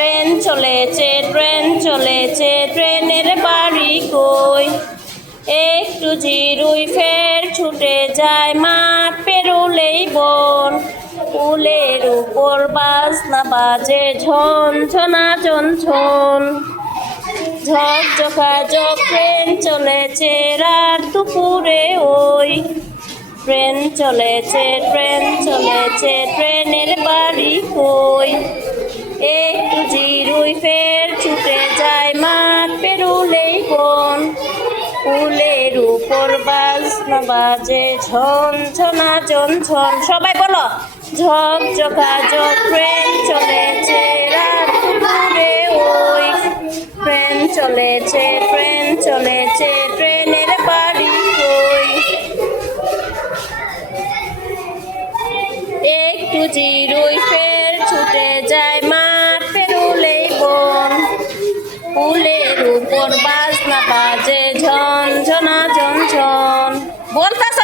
Train চলেছে train চলেছে, ট্রেনের বাড়ি কই? একটু জিরুই ফের ছুটে যায় মাঠ পেরোলেই বন। উলের উপর বাজনা বাজে ঝন ঝন ঝন। ঝকঝকা ঝক, ট্রেন চলেছে রাত দুপুরে ওই। ট্রেন চলেছে ট্রেন চলেছে, ট্রেনের বাড়ি কই? জিরুই ফের ছুটে যায় মাঠ পেরুলেই বন ফুলের উপর বাজনা বাজে ঝন ঝনা ঝন ঝন সবাই বলো ঝকঝকা ঝক ট্রেন চলেছে, রাত দুপুরে ওই। ট্রেন চলেছে ট্রেন চলেছে, ট্রেনের বাড়ি কই। একটু জিরুই বাজনা বাজে ঝন ঝনা ঝন ঝন বলতাছ